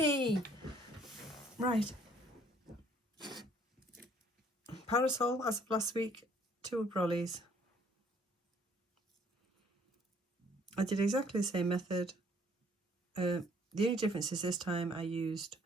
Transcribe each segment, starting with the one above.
Hey! Right. Parasol as of last week, 2 umbrellas. I did exactly the same method. The only difference is this time I used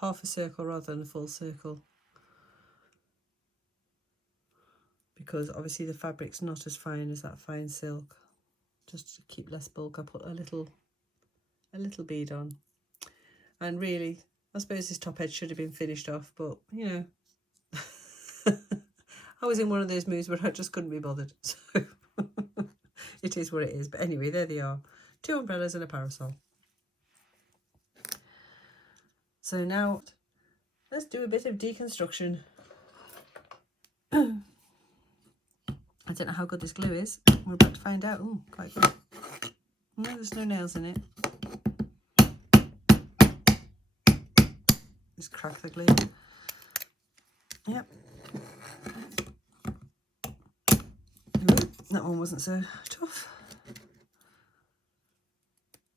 half a circle rather than a full circle, because obviously the fabric's not as fine as that fine silk. Just to keep less bulk, I put a little bead on. And really, I suppose this top edge should have been finished off, but you know, I was in one of those moods where I just couldn't be bothered. So it is what it is. But anyway, there they are. 2 umbrellas and a parasol. So now let's do a bit of deconstruction. I don't know how good this glue is. We're about to find out. Oh, quite good. No, there's no nails in it. Just crack the glue. Yep. Ooh, that one wasn't so tough.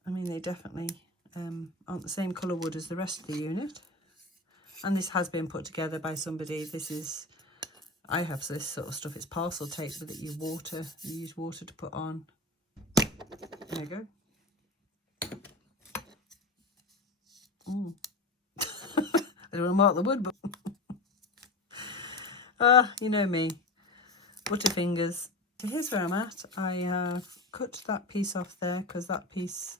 I mean, they definitely aren't the same colour wood as the rest of the unit. And this has been put together by somebody. This is, I have this sort of stuff. It's parcel tape that you use water to put on. There you go. I don't want to mark the wood, but you know me, butterfingers. So here's where I'm at. I have cut that piece off there because that piece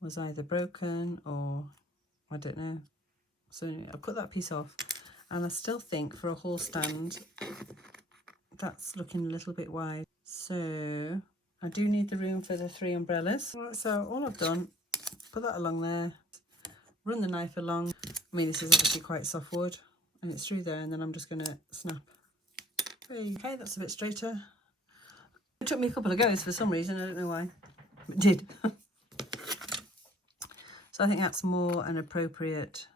was either broken or I don't know. So I've cut that piece off, and I still think for a hall stand that's looking a little bit wide. So I do need the room for the 3 umbrellas. Right, so all I've done, put that along there, run the knife along. I mean, this is obviously quite soft wood, and it's through there, and then I'm just going to snap. Okay, that's a bit straighter. It took me a couple of goes for some reason, I don't know why. It did. So I think that's more an appropriate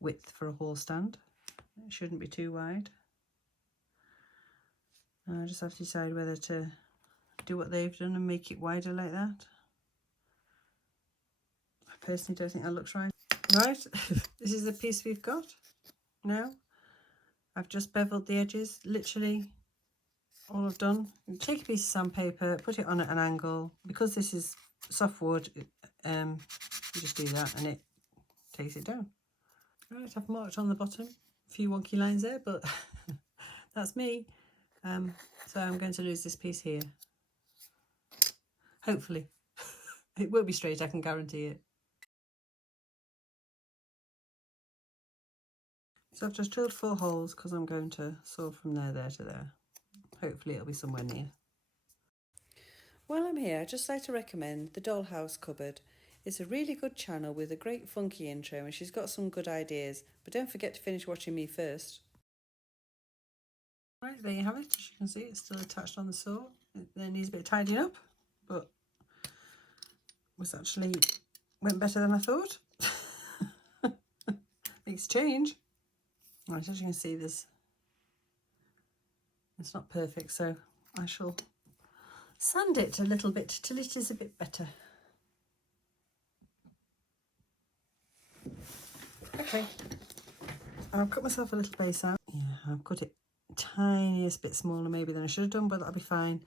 width for a hall stand. It shouldn't be too wide. I just have to decide whether to do what they've done and make it wider like that. I personally don't think that looks right. Right, this is the piece we've got now. I've just beveled the edges, literally all I've done. You take a piece of sandpaper, put it on at an angle. Because this is soft wood, you just do that and it takes it down. Right, I've marked on the bottom a few wonky lines there, but that's me. So I'm going to lose this piece here. Hopefully. It won't be straight, I can guarantee it. So I've just drilled 4 holes because I'm going to saw from there to there. Hopefully it'll be somewhere near. While I'm here, I'd just like to recommend the Dollhouse Cupboard. It's a really good channel with a great funky intro, and she's got some good ideas. But don't forget to finish watching me first. Right, there you have it. As you can see, it's still attached on the saw. It then needs a bit of tidying up, but was actually went better than I thought. Makes a change. Right, as you can see, it's not perfect, so I shall sand it a little bit till it is a bit better. Okay, I've cut myself a little base out. Yeah, I've cut it tiniest bit smaller maybe than I should have done, but that'll be fine.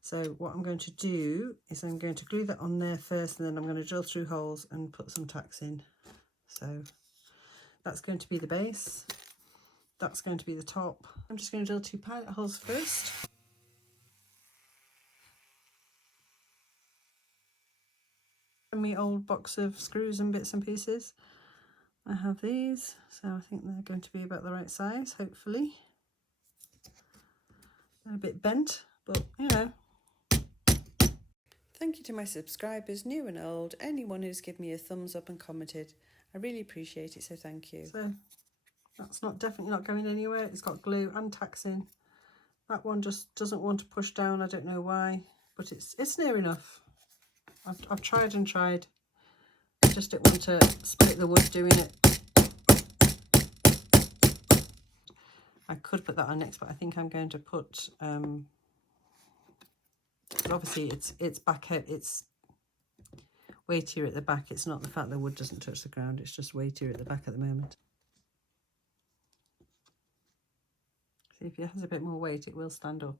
So what I'm going to do is I'm going to glue that on there first, and then I'm going to drill through holes and put some tacks in. So that's going to be the base. That's going to be the top. I'm just going to drill 2 pilot holes first. My old box of screws and bits and pieces. I have these, so I think they're going to be about the right size, hopefully. They're a bit bent, but you know. Thank you to my subscribers, new and old, anyone who's given me a thumbs up and commented. I really appreciate it, so thank you. So that's definitely not going anywhere. It's got glue and tacks in. That one just doesn't want to push down. I don't know why, but it's near enough. I've tried and tried. I just didn't want to split the wood doing it. I could put that on next, but I think I'm going to put obviously it's back out, it's weightier at the back. It's not the fact the wood doesn't touch the ground, it's just weightier at the back at the moment. See, if it has a bit more weight, it will stand up.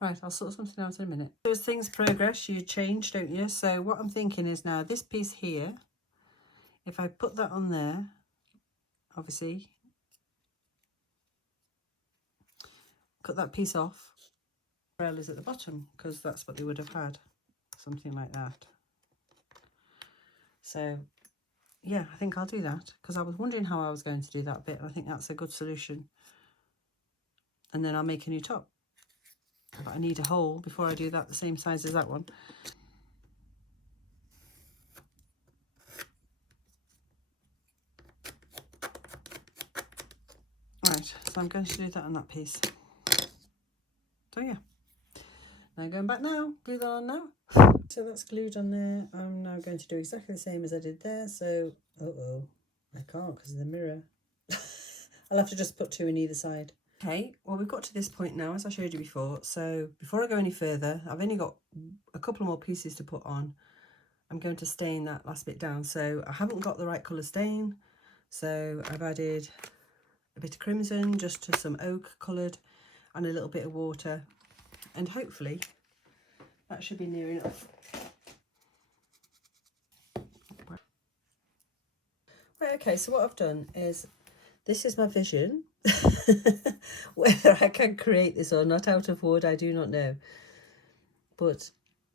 Right, I'll sort something out in a minute. As things progress, you change, don't you? So what I'm thinking is now, this piece here, if I put that on there, obviously, cut that piece off, rail is at the bottom, because that's what they would have had, something like that. So yeah, I think I'll do that, because I was wondering how I was going to do that bit. I think that's a good solution. And then I'll make a new top. But I need a hole before I do that, the same size as that one. Right, so I'm going to do that on that piece. So yeah, now going back now, glue that on now. So that's glued on there. I'm now going to do exactly the same as I did there. So, I can't because of the mirror. I'll have to just put 2 in either side. Okay, well, we've got to this point now, as I showed you before. So before I go any further, I've only got a couple more pieces to put on. I'm going to stain that last bit down. So I haven't got the right colour stain. So I've added a bit of crimson, just to some oak coloured, and a little bit of water. And hopefully that should be near enough. Right, okay, so what I've done is, this is my vision. Whether I can create this or not out of wood, I do not know. But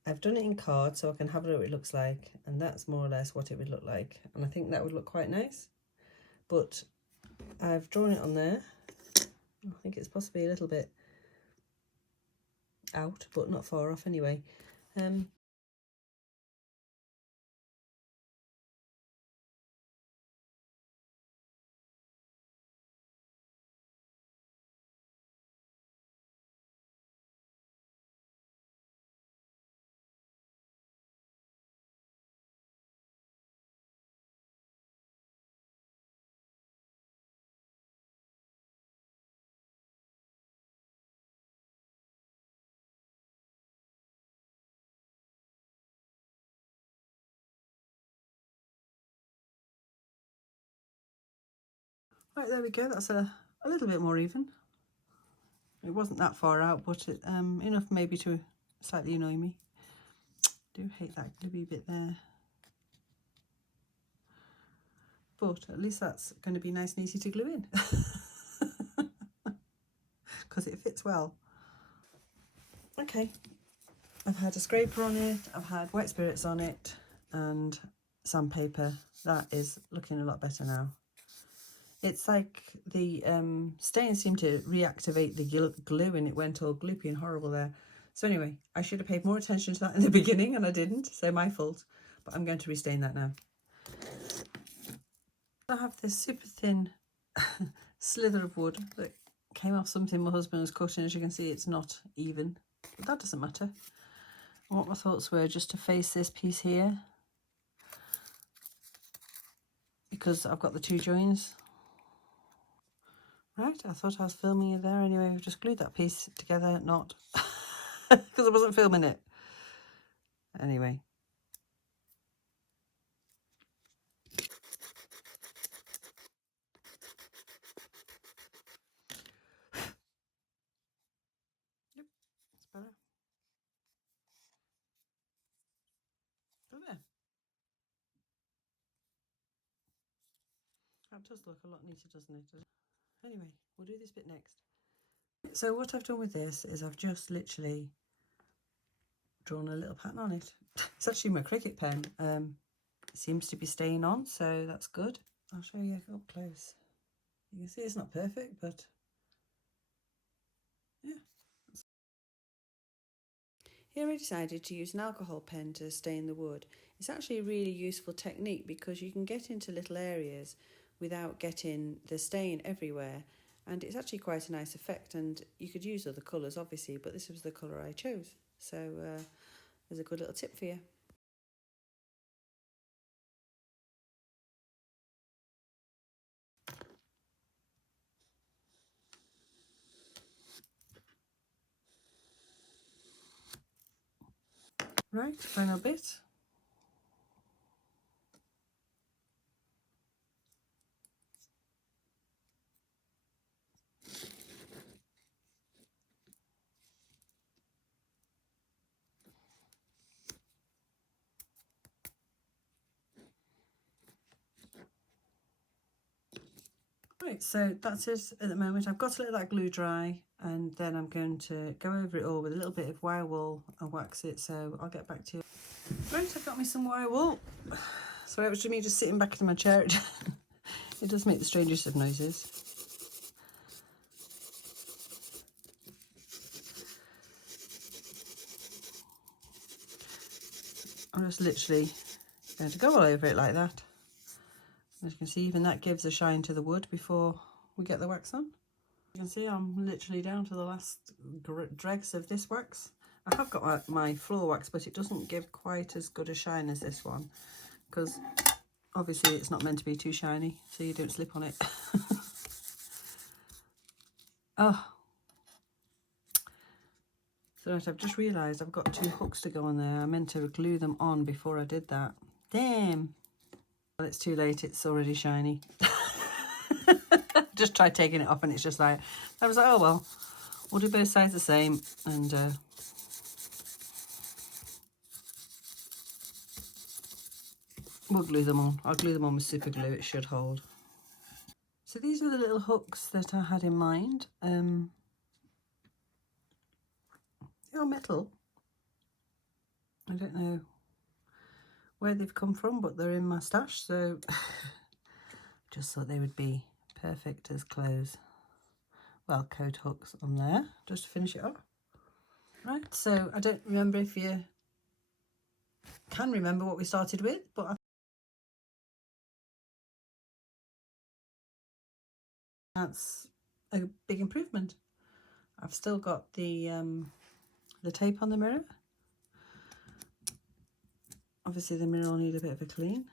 I've done it in card so I can have a look what it looks like. And that's more or less what it would look like. And I think that would look quite nice. But I've drawn it on there. I think it's possibly a little bit out, but not far off anyway. Right, there we go. That's a little bit more even. It wasn't that far out, but it, enough maybe to slightly annoy me. Do hate that gluey bit there. But at least that's going to be nice and easy to glue in. Because it fits well. Okay, I've had a scraper on it, I've had wet spirits on it, and sandpaper. That is looking a lot better now. It's like the stain seemed to reactivate the glue and it went all gloopy and horrible there. So anyway, I should have paid more attention to that in the beginning and I didn't, so my fault. But I'm going to restain that now. I have this super thin slither of wood that came off something my husband was cutting. As you can see, it's not even, but that doesn't matter. What my thoughts were just to face this piece here, because I've got the 2 joins. Right, I thought I was filming you there. Anyway, we've just glued that piece together, not because I wasn't filming it. Anyway. Yep, that's better. Go there. That does look a lot neater, doesn't it? Anyway, we'll do this bit next. So what I've done with this is I've just literally drawn a little pattern on it. It's actually my Cricut pen. It seems to be staying on, so that's good. I'll show you up close. You can see it's not perfect, but yeah. Here I decided to use an alcohol pen to stain the wood. It's actually a really useful technique because you can get into little areas without getting the stain everywhere, and it's actually quite a nice effect. And you could use other colours obviously, but this was the colour I chose, so there's a good little tip for you. Right, final bit. Right, so that's it at the moment. I've got to let that glue dry, and then I'm going to go over it all with a little bit of wire wool and wax it, so I'll get back to you. Right, I've got me some wire wool. Sorry, it was me just sitting back in my chair. It does make the strangest of noises. I'm just literally going to go all over it like that. As you can see, even that gives a shine to the wood before we get the wax on. You can see I'm literally down to the last dregs of this wax. I have got my floor wax, but it doesn't give quite as good a shine as this one, because obviously it's not meant to be too shiny, so you don't slip on it. Oh, so right, I've just realised I've got 2 hooks to go on there. I meant to glue them on before I did that. Damn. Well, it's too late, it's already shiny. Just tried taking it off and it's just like, I was like, oh well, we'll do both sides the same, and we'll glue them on. I'll glue them on with super glue, it should hold. So these are the little hooks that I had in mind. They are metal. I don't know where they've come from, but they're in my stash, so just thought they would be perfect as clothes. Well, coat hooks on there, just to finish it off. Right, so I don't remember if you can remember what we started with, but that's a big improvement. I've still got the tape on the mirror. Obviously the mirror will need a bit of a clean.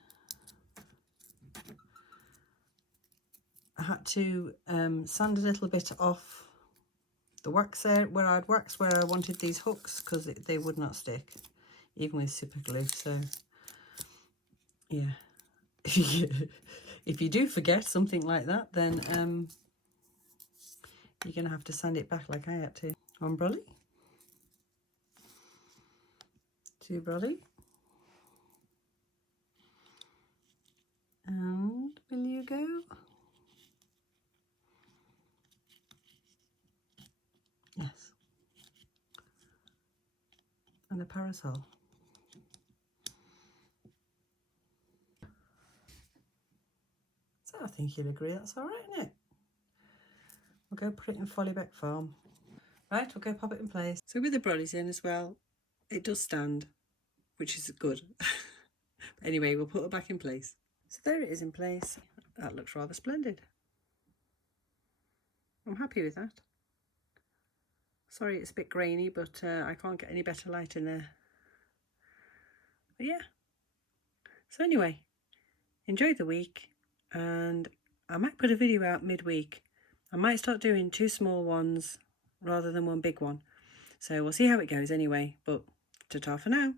I had to sand a little bit off the wax there where I'd waxed where I wanted these hooks, because they would not stick even with super glue. So yeah, if you do forget something like that, then you're gonna have to sand it back like I had to. One brolly, 2 brolly, and will you go? Yes, and a parasol. So I think you'll agree that's all right, isn't it? We'll go put it in Follybeck Farm. Right, we'll go pop it in place. So with the brollies in as well, it does stand, which is good. Anyway, we'll put it back in place. So there it is in place. That looks rather splendid. I'm happy with that. Sorry it's a bit grainy, but I can't get any better light in there. But yeah. So anyway, enjoy the week, and I might put a video out midweek. I might start doing 2 small ones rather than 1 big one. So we'll see how it goes anyway, but ta-ta for now.